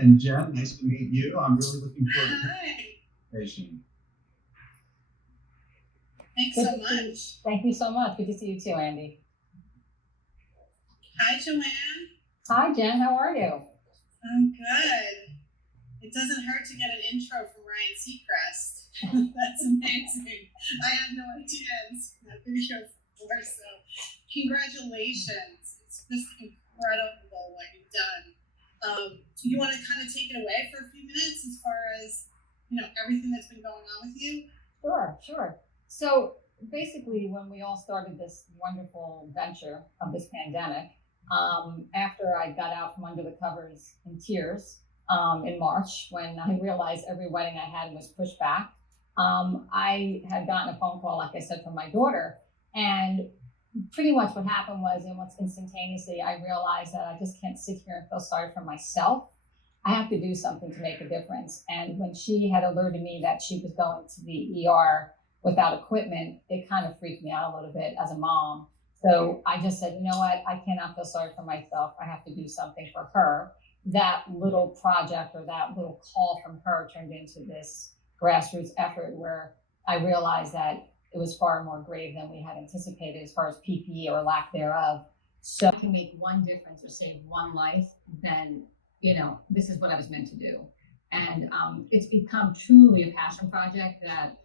and Jen, nice to meet you. I'm really looking forward to the presentation. Thanks so much. Thank you so much. Good to see you too, Andy. Hi, JoAnn. Hi, Jen. How are you? I'm good. It doesn't hurt to get an intro from Ryan Seacrest. That's amazing. I had no idea it's that video before, so congratulations. It's just incredible what you've done. You want to kind of take it away for a few minutes as far as, everything that's been going on with you? Sure. So basically, when we all started this wonderful venture of this pandemic, after I got out from under the covers in tears in March, when I realized every wedding I had was pushed back, I had gotten a phone call, like I said, from my daughter. And pretty much what happened was, almost instantaneously, I realized that I just can't sit here and feel sorry for myself. I have to do something to make a difference. And when she had alerted me that she was going to the ER without equipment, it kind of freaked me out a little bit as a mom. So I just said, you know what? I cannot feel sorry for myself. I have to do something for her. That little project or that little call from her turned into this grassroots effort where I realized that it was far more grave than we had anticipated as far as PPE or lack thereof. So to make one difference or save one life, then, this is what I was meant to do. And it's become truly a passion project that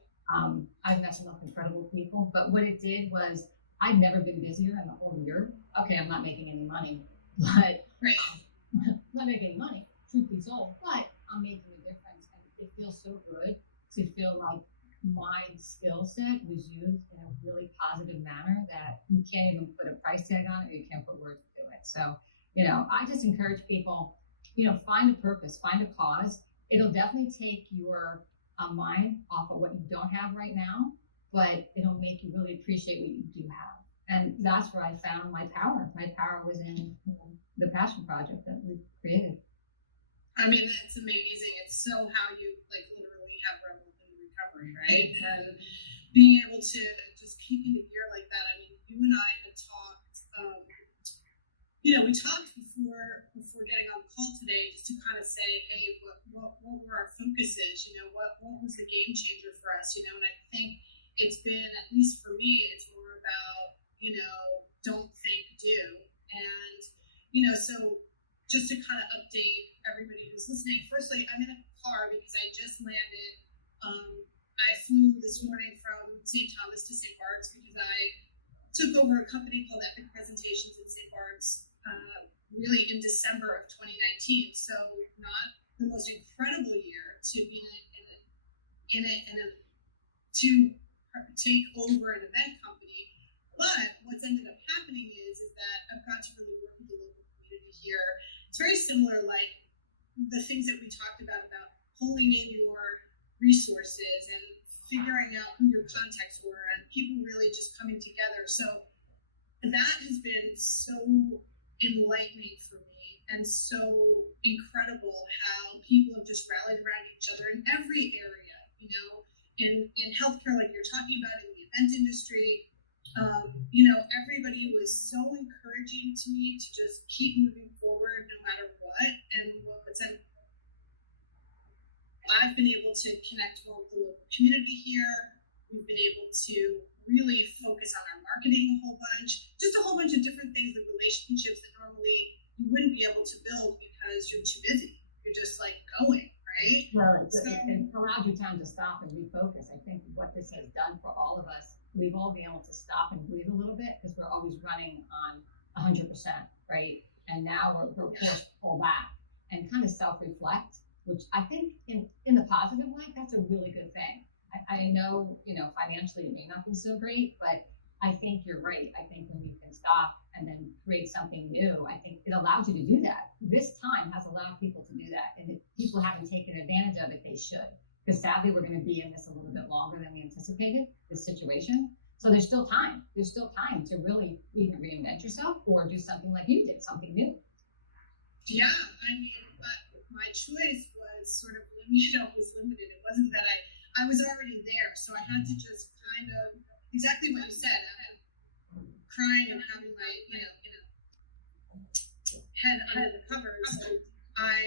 I've met some incredible people. But what it did was I'd never been busier in the whole year. Okay, I'm not making any money, but I'm not making any money, truth be told, but I'm making a difference. And it feels so good to feel like my skill set was used in a really positive manner that you can't even put a price tag on it, or you can't put words to it. So, I just encourage people, find a purpose, find a cause. It'll definitely take your mind off of what you don't have right now, but it'll make you really appreciate what you do have. And that's where I found my power. My power was in the passion project that we created. I mean, that's amazing. It's so how you literally have Revel in recovery, right? And being able to just keep in a year like that. I mean, you and I had talked, we talked before getting on the call today, just to kind of say, hey, what were our focuses? What was the game changer for us? And I think it's been, at least for me, it's more about, don't think, do. And, so just to kind of update everybody who's listening, firstly, I'm in a car because I just landed. I flew this morning from St. Thomas to St. Bart's because I took over a company called Epic Presentations in St. Bart's really in December of 2019. So not the most incredible year to be in to take over an event company. But what's ended up happening is that I've got to really work with the local community here. It's very similar, like the things that we talked about pulling in your resources and figuring out who your contacts were and people really just coming together. So that has been so enlightening for me and so incredible how people have just rallied around each other in every area, in healthcare, like you're talking about, in the event industry. Everybody was so encouraging to me to just keep moving forward no matter what. And I've been able to connect more with the local community here. We've been able to really focus on our marketing a whole bunch, just a whole bunch of different things, the relationships that normally you wouldn't be able to build because you're too busy. You're just going, right? Well, it allowed you time to stop and refocus. I think what this has done for all of us, we've all been able to stop and breathe a little bit because we're always running on 100%, right? And now we're forced to pull back and kind of self-reflect, which I think in the positive light, that's a really good thing. I know, financially it may not be so great, but I think you're right. I think when you can stop and then create something new, I think it allows you to do that. This time has allowed people to do that. And if people haven't taken advantage of it, they should. Because sadly, we're going to be in this a little bit longer than we anticipated, this situation. So there's still time. There's still time to really either reinvent yourself or do something like you did, something new. Yeah, I mean, my choice was sort of, was limited. It wasn't that I was already there. So I had to just kind of, exactly what you said, crying and having my, head under the covers. I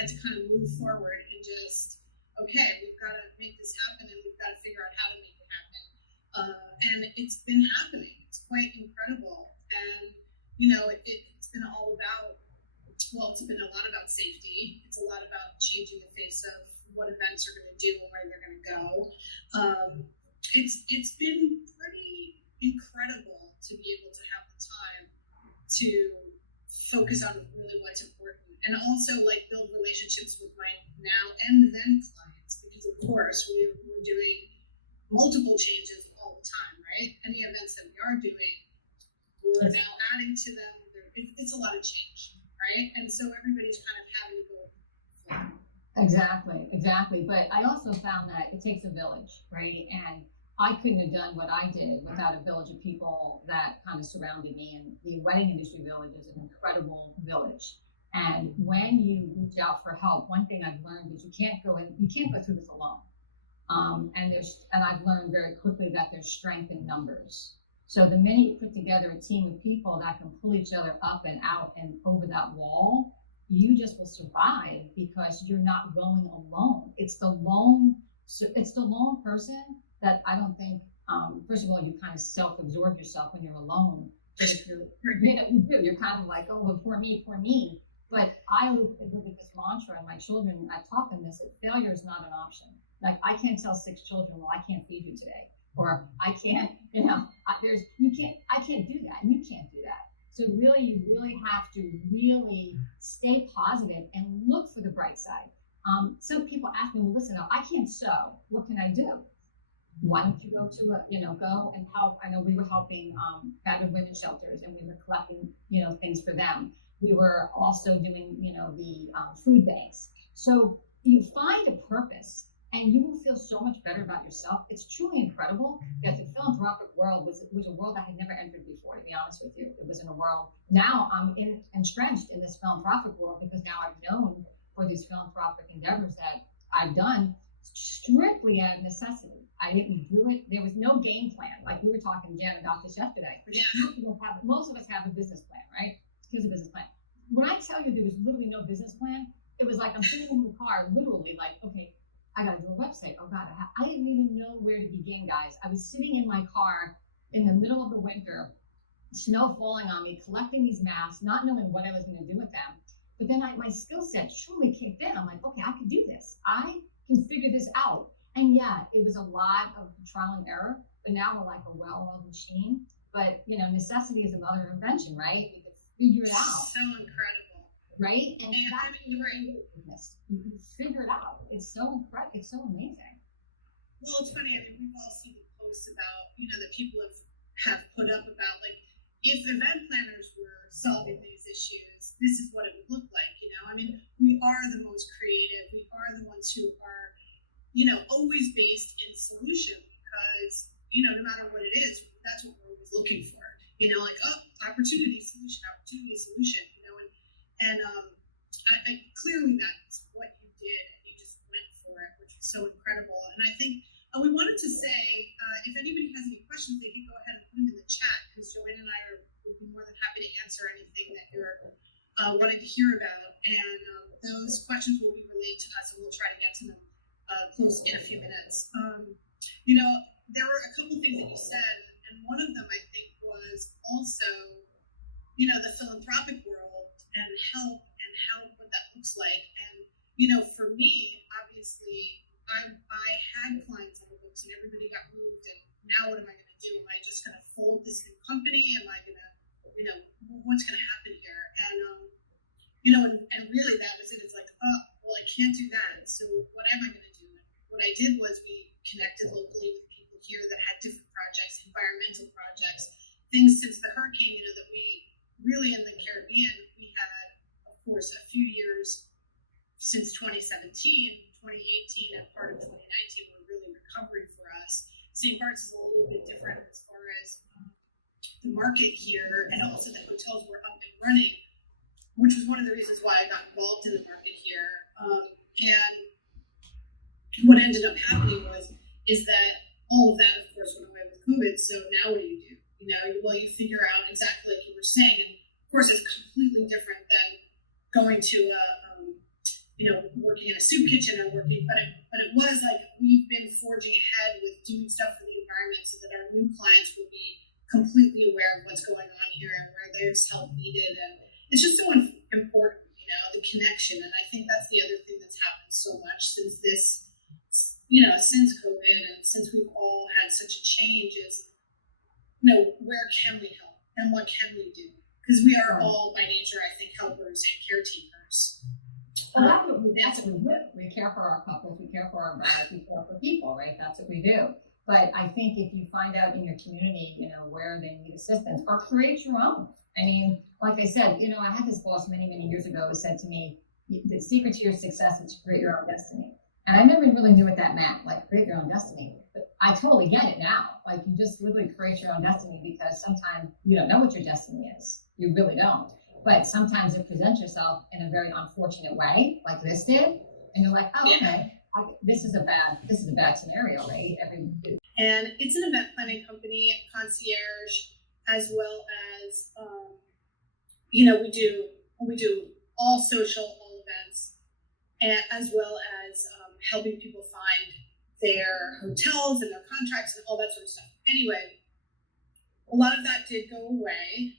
had to kind of move forward and just, okay, we've got to make this happen, and we've got to figure out how to make it happen. And it's been happening. It's quite incredible. And, it's been all about, it's been a lot about safety. It's a lot about changing the face of what events are going to do and where they're going to go. It's been pretty incredible to be able to have the time to focus on really what's important, and also like build relationships with my now and then clients, because of course we're doing multiple changes all the time, right? Any events that we are doing, we're now adding to them. It's a lot of change, right? And so everybody's kind of having to go. Exactly. But I also found that it takes a village, right? And I couldn't have done what I did without a village of people that kind of surrounded me. And the wedding industry village is an incredible village. And when you reach out for help, one thing I've learned is you can't go through this alone. And I've learned very quickly that there's strength in numbers. So the minute you put together a team of people that can pull each other up and out and over that wall, you just will survive, because you're not going alone. It's the lone person that I don't think, first of all, you kind of self-absorb yourself when you're alone. But if you're kind of like, oh, well, poor me. But I live with this mantra, and my children, I taught them this, that failure is not an option. Like, I can't tell 6 children, well, I can't feed you today. Or I can't, I can't do that, and you can't do that. So really, you really have to really stay positive and look for the bright side. Some people ask me, well, listen, I can't sew. What can I do? Why don't you go to go and help? I know we were helping battered women's shelters, and we were collecting, things for them. We were also doing, the food banks. So you find a purpose, and you will feel so much better about yourself. It's truly incredible that the philanthropic world was a world I had never entered before, to be honest with you. It was in a world, now I'm entrenched in this philanthropic world, because now I'm known for these philanthropic endeavors that I've done strictly out of necessity. I didn't do it. There was no game plan. Like we were talking, Jan, about this yesterday. Yeah. Most of us have a business plan, right? Here's a business plan. When I tell you there was literally no business plan, it was like I'm sitting in the car, literally like, okay, I got to do a website. Oh God, I didn't even know where to begin, guys. I was sitting in my car in the middle of the winter, snow falling on me, collecting these masks, not knowing what I was going to do with them. But then my skill set truly kicked in. I'm like, okay, I can do this. I can figure this out. And yeah, it was a lot of trial and error, but now we're like a well-oiled machine. But necessity is the mother of invention, right? You can figure it out. So incredible. Right? And you're right. You can figure it out. It's so incredible. It's so amazing. Well, it's funny. I mean, we've all seen the posts about, that people have put up about, like, if event planners were solving these issues, this is what it would look like. I mean, we are the most creative. We are the ones who are, always based in solution, because, no matter what it is, that's what we're always looking for. Like, opportunity, solution, and I clearly that's what you did, and you just went for it, which is so incredible. And I think we wanted to say, if anybody has any questions, they can go ahead and put them in the chat, because JoAnn and I would be more than happy to answer anything that you're wanting to hear about. And those questions will be relayed to us, and we'll try to get to them close in a few minutes. There were a couple things that you said, and one of them I think was also, the philanthropic world and how what that looks like. And for me, obviously, I had clients on the books, and everybody got moved. And now, what am I going to do? Am I just going to fold this new company? Am I going to, what's going to happen here? And and really that was it. It's like, well, I can't do that. So what am I going to do? And what I did was we connected locally with people here that had different projects, environmental projects, things since the hurricane, that we really in the Caribbean, we had, of course, a few years since 2017, 2018, and part of 2019 were really recovery for us. St. Bart's is a little bit different as far as the market here, and also the hotels were up and running, which was one of the reasons why I got involved in the market here. And what ended up happening is that all of that, of course, went away with COVID. So now what do? You figure out exactly like you were saying, and of course, it's completely different than going to a working in a soup kitchen or working, but it was like we've been forging ahead with doing stuff for the environment so that our new clients will be completely aware of what's going on here and where there's help needed. And it's just so important, the connection. And I think that's the other thing that's happened so much since this, since COVID and since we've all had such a change is, where can we help and what can we do? Because we are all by nature, I think, helpers and caretakers. Well, that's what we do. We care for our couples, we care for our brides, we care for people, right? That's what we do. But I think if you find out in your community, where they need assistance, or create your own. I mean, like I said, I had this boss many, many years ago who said to me, the secret to your success is to create your own destiny. And I never really knew what that meant, like create your own destiny. But I totally get it now. Like you just literally create your own destiny because sometimes you don't know what your destiny is. You really don't. But sometimes it presents yourself in a very unfortunate way, like this did, and you're like, oh, okay, this is a bad scenario, right? And it's an event planning company, concierge, as well as, we do all social, all events, and as well as helping people find their hotels and their contracts and all that sort of stuff. Anyway, a lot of that did go away,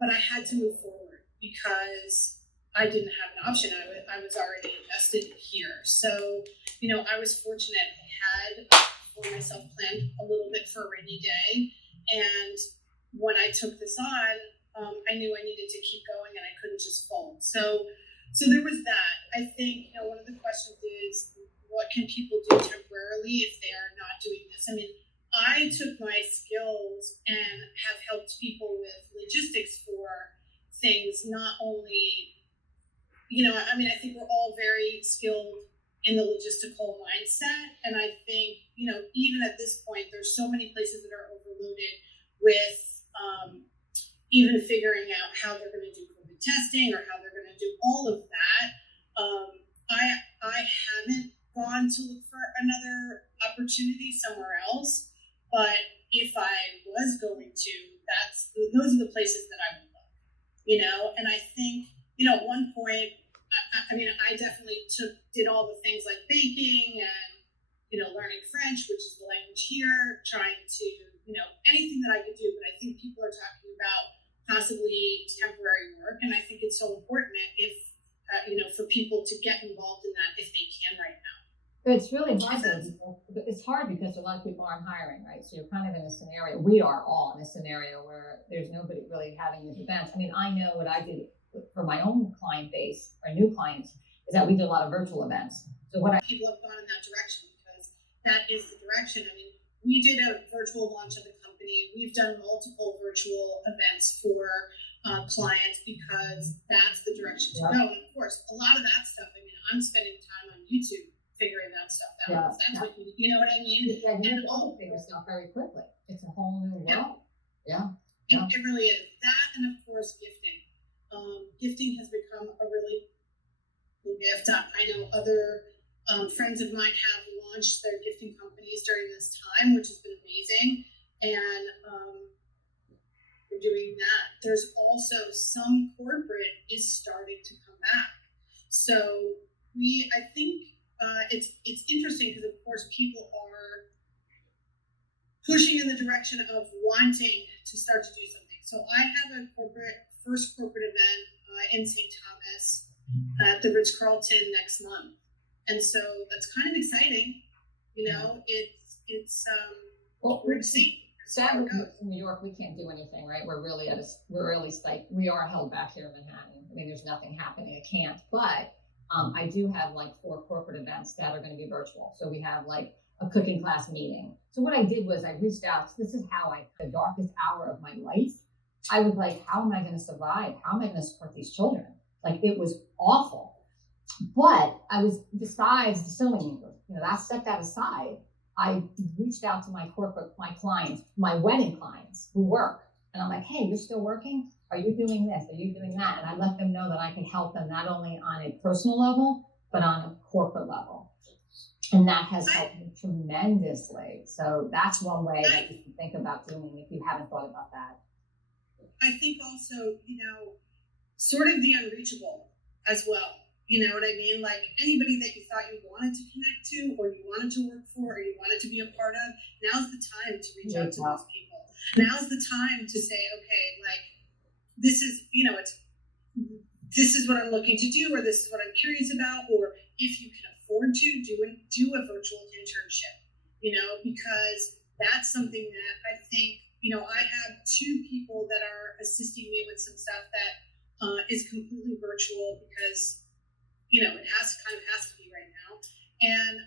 but I had to move forward because I didn't have an option. I was already invested here. So, I was fortunate. I had for myself planned a little bit for a rainy day. And when I took this on, I knew I needed to keep going and I couldn't just fold. So there was that. I think, one of the questions is, what can people do temporarily if they are not doing this? I mean, I took my skills and have helped people with logistics for things, not only, I think we're all very skilled in the logistical mindset. And I think, even at this point, there's so many places that are overloaded with even figuring out how they're going to do COVID testing or how they're going to do all of that. I haven't gone to look for another opportunity somewhere else. But if I was going to, those are the places that I would look, and I think, at one point, I definitely did all the things like baking and, learning French, which is the language here, trying to, anything that I could do. But I think people are talking about possibly temporary work. And I think it's so important for people to get involved in that if they can right now. It's really hard. It's hard because a lot of people aren't hiring, right? So you're kind of in a scenario. We are all in a scenario where there's nobody really having these events. I mean, I know what I did for my own client base or new clients is that we did a lot of virtual events. So people have gone in that direction because that is the direction. I mean, we did a virtual launch of the company. We've done multiple virtual events for clients because that's the direction to go. And of course, a lot of that stuff. I mean, I'm spending time on YouTube figuring that stuff out. That's what you know what I mean? Yeah, you have to figure stuff very quickly. It's a whole new world. Yeah. It really is. That and of course gifting. Gifting has become a really cool gift. I know other friends of mine have launched their gifting companies during this time, which has been amazing. And we're doing that. There's also some corporate is starting to come back. So I think it's interesting because of course people are pushing in the direction of wanting to start to do something. So I have a first corporate event in St. Thomas at the Ritz-Carlton next month. And so that's kind of exciting. We're seeing. Sadly, in New York, we can't do anything, right? We're really we are held back here in Manhattan. I mean, there's nothing happening. It can't, but I do have like 4 corporate events that are going to be virtual. So we have like a cooking class meeting. So what I did was I reached out. This is how the darkest hour of my life, I was like, how am I going to survive? How am I going to support these children? Like it was awful. But besides the sewing, set that aside. I reached out to my clients, my wedding clients who work. And I'm like, hey, you're still working? Are you doing this? Are you doing that? And I let them know that I can help them not only on a personal level, but on a corporate level. And that has helped me tremendously. So that's one way that you can think about doing if you haven't thought about that. I think also, sort of the unreachable as well. You know what I mean? Like anybody that you thought you wanted to connect to, or you wanted to work for, or you wanted to be a part of, now's the time to reach out to those people. Now's the time to say, okay, like this is, this is what I'm looking to do, or this is what I'm curious about, or if you can afford to do a virtual internship, because that's something that I think, I have 2 people that are assisting me with some stuff that is completely virtual because, it has to be right now. And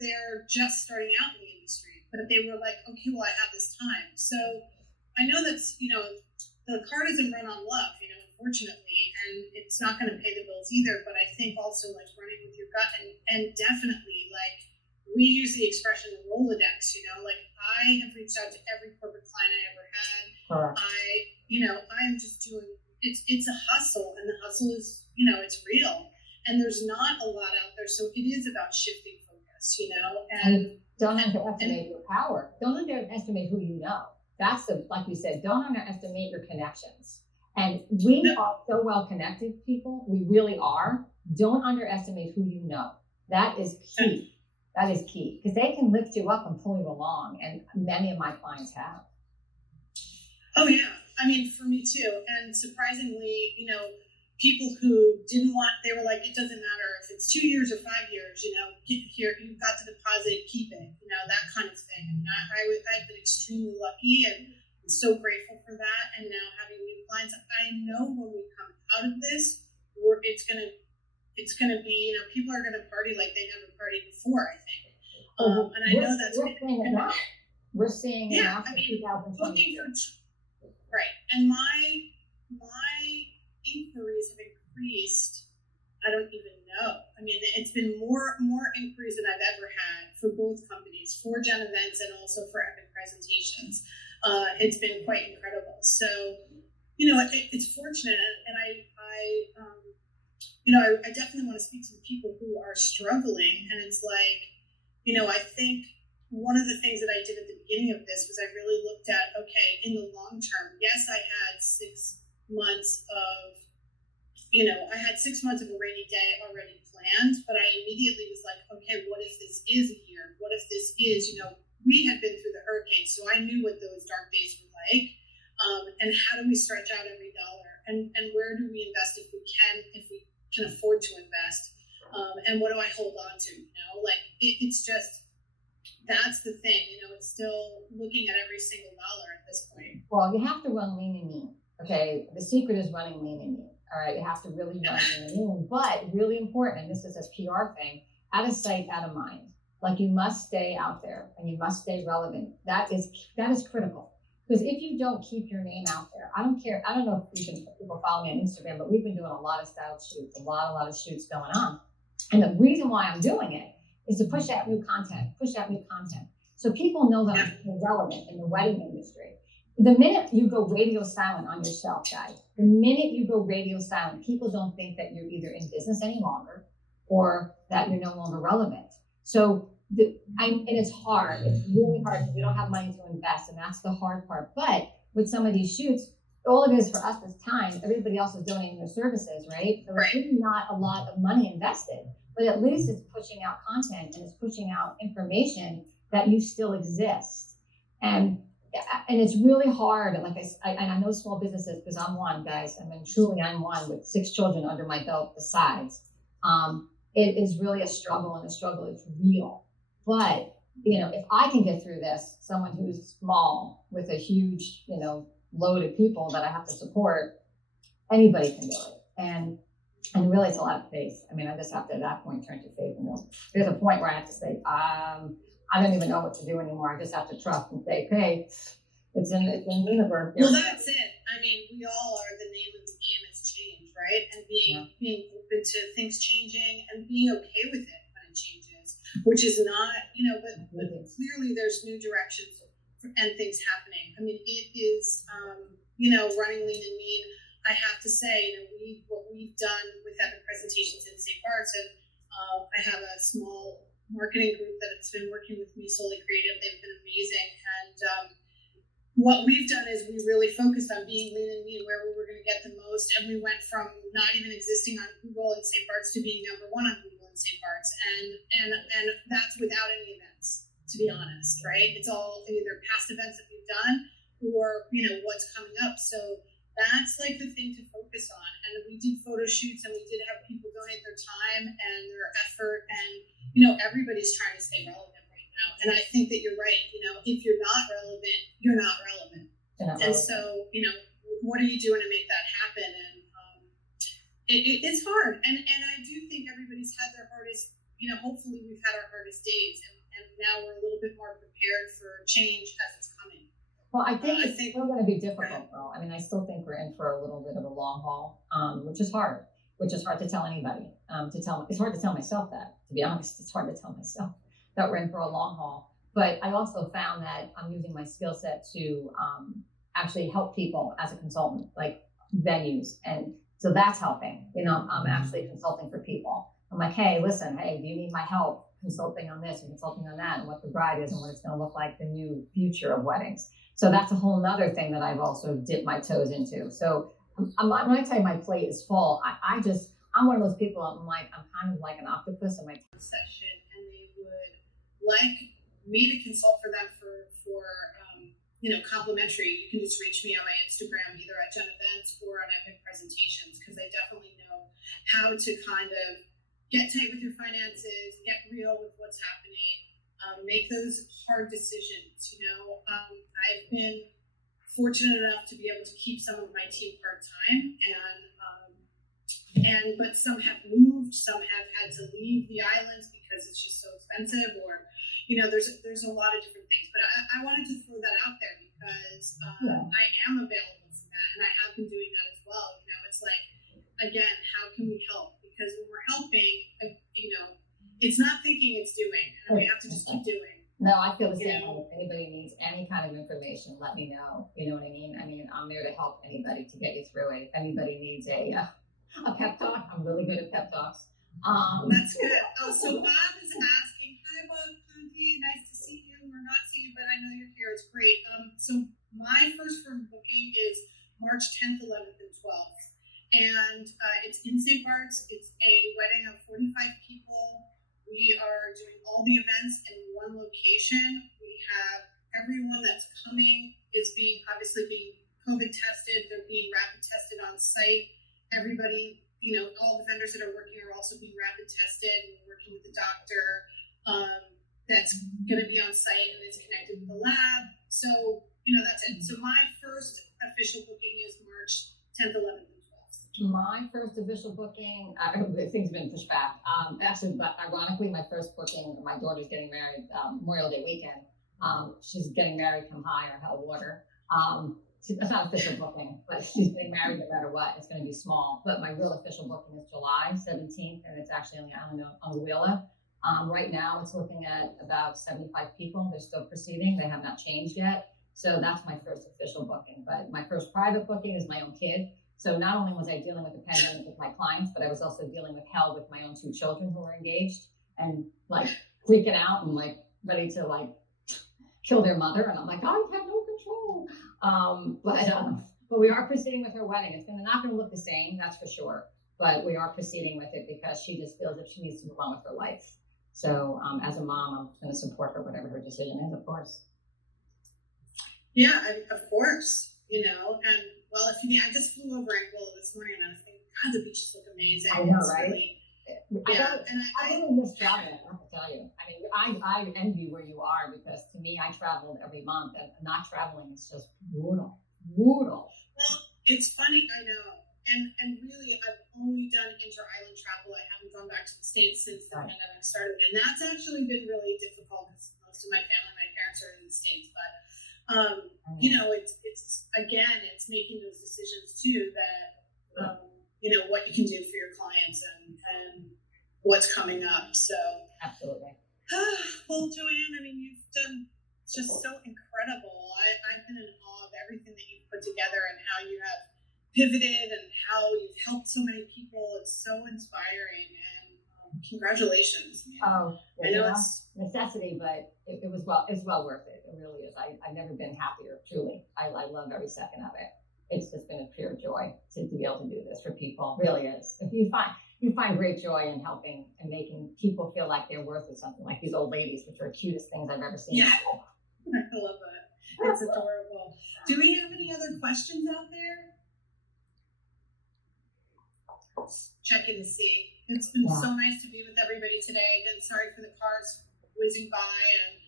they're just starting out in the industry, but they were like, okay, well, I have this time. So I know that's, the car doesn't run on love, unfortunately, and it's not going to pay the bills either. But I think also like running with your gut and definitely like we use the expression the Rolodex, like I have reached out to every corporate client I ever had. I am just doing, it's a hustle, and the hustle is, it's real, and there's not a lot out there. So it is about shifting focus, and don't underestimate your power. Don't underestimate who you know. That's like you said, don't underestimate your connections. And we are so well connected, people. We really are. Don't underestimate who you know. That is key. That is key, because they can lift you up and pull you along. And many of my clients have. Oh, yeah. I mean, for me too. And surprisingly, people who didn't want, they were like, it doesn't matter if it's 2 years or 5 years, here, you've got to deposit, keep it, that kind of thing. And I've been extremely lucky and so grateful for that. And now having new clients, I know when we come out of this, it's going to be, people are going to party like they never partied before, I think. And I know that's we're seeing it now. We're seeing it now for 2020. Right. And my inquiries have increased. I don't even know. I mean, it's been more inquiries than I've ever had for both companies, for Gen Events and also for Epic Presentations. It's been quite incredible. So, it's fortunate, and I definitely want to speak to the people who are struggling. And it's like, I think one of the things that I did at the beginning of this was I really looked at, okay, in the long term, yes, I had 6 months of, I had 6 months of a rainy day already planned, but I immediately was like, okay, what if this is a year? What if this is, we had been through the hurricane, so I knew what those dark days were like. And how do we stretch out every dollar? And where do we invest if we can afford to invest? And what do I hold on to? It's just, that's the thing, it's still looking at every single dollar at this point. Well, you have to run lean and mean. Okay. The secret is running lean and mean. All right. You have to really run lean and mean, but really important. And this is a PR thing, out of sight, out of mind. Like you must stay out there and you must stay relevant. That is critical. Because if you don't keep your name out there, I don't care. I don't know if people follow me on Instagram, but we've been doing a lot of style shoots, a lot of shoots going on. And the reason why I'm doing it is to push out new content. So people know that I'm relevant in the wedding industry. The minute you go radio silent on yourself, guys, the minute you go radio silent, people don't think that you're either in business any longer or that you're no longer relevant. So, and it's hard. It's really hard because we don't have money to invest, and that's the hard part. But with some of these shoots, all it is for us is time. Everybody else is donating their services, right? So it's really not a lot of money invested, but at least it's pushing out content and it's pushing out information that you still exist. And it's really hard. Like I know small businesses because I'm one, guys. I mean, truly, I'm one with 6 children under my belt besides. It is really a struggle, and the struggle is real. But, if I can get through this, someone who's small with a huge, load of people that I have to support, anybody can do it. And really, it's a lot of faith. I mean, I just have to, at that point, turn to faith. There's a point where I have to say, I don't even know what to do anymore. I just have to trust and say, okay, it's in the universe. Well, that's it. I mean, we all are, the name of the game is change, right? And being open to things changing and being okay with it when it changes, which is not, but clearly there's new directions and things happening. I mean, it is, running lean and mean. I have to say, what we've done with Epic Presentations in St. Bart's, and I have a small marketing group that's been working with me, Solely Creative. They've been amazing. And what we've done is we really focused on being lean and mean, where we were going to get the most, and we went from not even existing on Google in St. Bart's to being number one on Google in St. Bart's, and that's without any events, to be honest, right? It's all either past events that we've done or what's coming up. So that's like the thing to focus on. And we did photo shoots, and we did have people donate their time and their effort, and everybody's trying to stay relevant right now. And I think that you're right. If you're not relevant, you're not relevant. And so, what are you doing to make that happen? And it's hard. And I do think everybody's had their hardest, hopefully we've had our hardest days, and now we're a little bit more prepared for change as it's coming. Well, I think it's still going to be difficult, though. I mean, I still think we're in for a little bit of a long haul, which is hard to tell anybody. It's hard to tell myself that, to be honest. It's hard to tell myself that we're in for a long haul. But I also found that I'm using my skill set to actually help people as a consultant, like venues. And so that's helping. I'm actually consulting for people. I'm like, hey, listen, do you need my help consulting on this and consulting on that, and what the bride is and what it's going to look like, the new future of weddings. So that's a whole nother thing that I've also dipped my toes into. So when I tell you my plate is full, I'm one of those people, I'm kind of like an octopus in my session, and they would like me to consult for them for complimentary. You can just reach me on my Instagram, either at Jen Events or on Epic Presentations, because I definitely know how to kind of get tight with your finances, get real with what's happening, make those hard decisions. I've been fortunate enough to be able to keep some of my team part-time, but some have moved, some have had to leave the islands because it's just so expensive, or there's a lot of different things. But I wanted to throw that out there because I am available for that, and I have been doing that as well. It's like, again, how can we help? Because when we're helping, it's not thinking, it's doing, and we have to just keep doing. No, I feel the same way. If anybody needs any kind of information, let me know. You know what I mean? I'm there to help anybody to get you through it. If anybody needs a pep talk, I'm really good at pep talks. That's good. So Bob is asking, hi Bob, Conti, nice to see you, or not see you, but I know you're here. It's great. So my first firm booking is March 10th, 11th, and 12th. And it's in St. Bart's. It's a wedding of 45 people. We are doing all the events in one location. We have everyone that's coming is obviously being COVID tested. They're being rapid tested on site. Everybody, all the vendors that are working are also being rapid tested. We're working with the doctor that's going to be on site and is connected with the lab. So, that's it. So my first official booking is March 10th, 11th, and 12th. My first official booking, things have been pushed back. Actually, but ironically, my first booking, my daughter's getting married Memorial Day weekend. She's getting married come high or hell water. It's not official booking, but she's getting married no matter what. It's going to be small. But my real official booking is July 17th, and it's actually on the island of Wheeler. Right now, it's looking at about 75 people. They're still proceeding. They have not changed yet. So that's my first official booking. But my first private booking is my own kid. So not only was I dealing with the pandemic with my clients, but I was also dealing with hell with my own 2 children who were engaged and freaking out and ready to kill their mother. And I'm like, I have no control. But we are proceeding with her wedding. It's not going to look the same, that's for sure. But we are proceeding with it because she just feels that she needs to move on with her life. So as a mom, I'm going to support her, whatever her decision is, of course. Yeah, of course. And well, I just flew over Anguilla this morning, and I was thinking, God, the beaches look amazing. I know, it's right? Really, I really miss traveling, I have to tell you. I envy where you are, because to me, I traveled every month, and not traveling is just brutal. Well, it's funny, I know. And really, I've only done inter-island travel. I haven't gone back to the States since the pandemic started. And that's actually been really difficult because most of my family, my parents are in the States. But, it's making those decisions too that, what you can do for your clients and what's coming up. So, absolutely. Well, JoAnn, you've done just so incredible. I've been in awe of everything that you've put together and how you have pivoted and how you've helped so many people. It's so inspiring, and Congratulations. Oh, I know it's necessity, but it was well worth it. It really is. I've never been happier, truly. I love every second of it. It's just been a pure joy to be able to do this for people. It really is. If you find great joy in helping and making people feel like they're worth it, something like these old ladies, which are the cutest things I've ever seen. Yeah. I love it. It's adorable. Do we have any other questions out there? Checking to see. It's been so nice to be with everybody today. Again, sorry for the cars whizzing by, and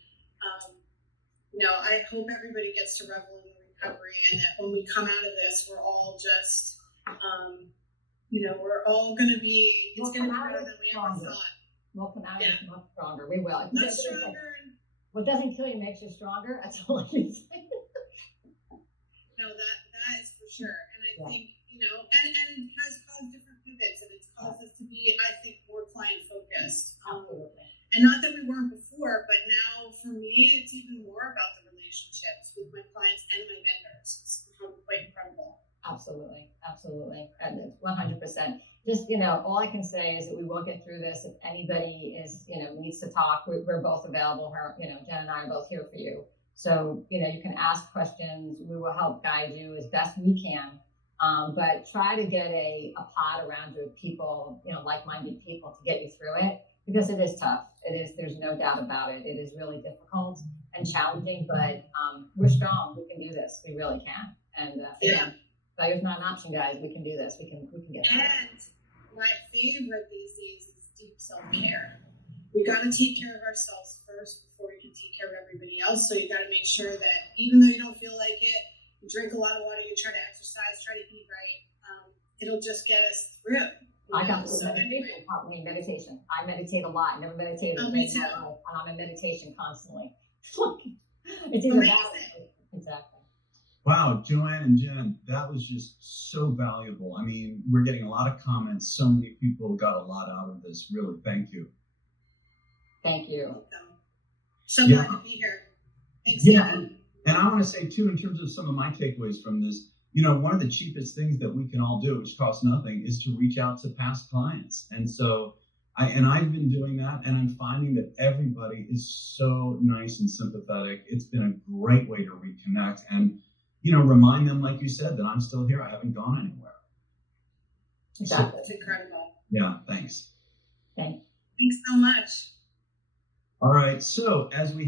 I hope everybody gets to revel in the recovery, and that when we come out of this, we're all just, we're all going to be. It's going to be better than we ever thought. We'll come out much stronger. We will. Much stronger. What doesn't kill you makes you stronger. That's all I can say. No, that is for sure. And I think, and it has caused different pivots, and it's caused us to be, I think, more client focused. Absolutely. And not that we weren't before, but now for me, it's even more about the relationships with my clients and my vendors. It's become quite incredible. Absolutely. And 100%. Just, all I can say is that we will get through this. If anybody needs to talk, we're both available. Jen and I are both here for you. So, you can ask questions. We will help guide you as best we can. But try to get a pod around you of people, like-minded people to get you through it, because it is tough. There's no doubt about it. It is really difficult and challenging, but we're strong. We can do this. We really can. And again, failure's not an option, guys. We can do this. We can get through it. And my favorite these days is deep self-care. We got to take care of ourselves first before we can take care of everybody else. So you got to make sure that even though you don't feel like it, you drink a lot of water, you try to exercise, try to eat right. It'll just get us through. I got meditation. I meditate a lot. I never meditated. Me too. I'm in meditation constantly. It's either that. Exactly. Wow, JoAnn and Jen, that was just so valuable. I mean, we're getting a lot of comments. So many people got a lot out of this. Really, thank you. Thank you. Welcome. So glad to be here. Thanks, Amy. And I want to say, too, in terms of some of my takeaways from this, one of the cheapest things that we can all do, which costs nothing, is to reach out to past clients. And so I've been doing that, and I'm finding that everybody is so nice and sympathetic. It's been a great way to reconnect and, remind them, like you said, that I'm still here. I haven't gone anywhere. Exactly. That's incredible. Yeah, thanks. Thanks so much. All right. So as we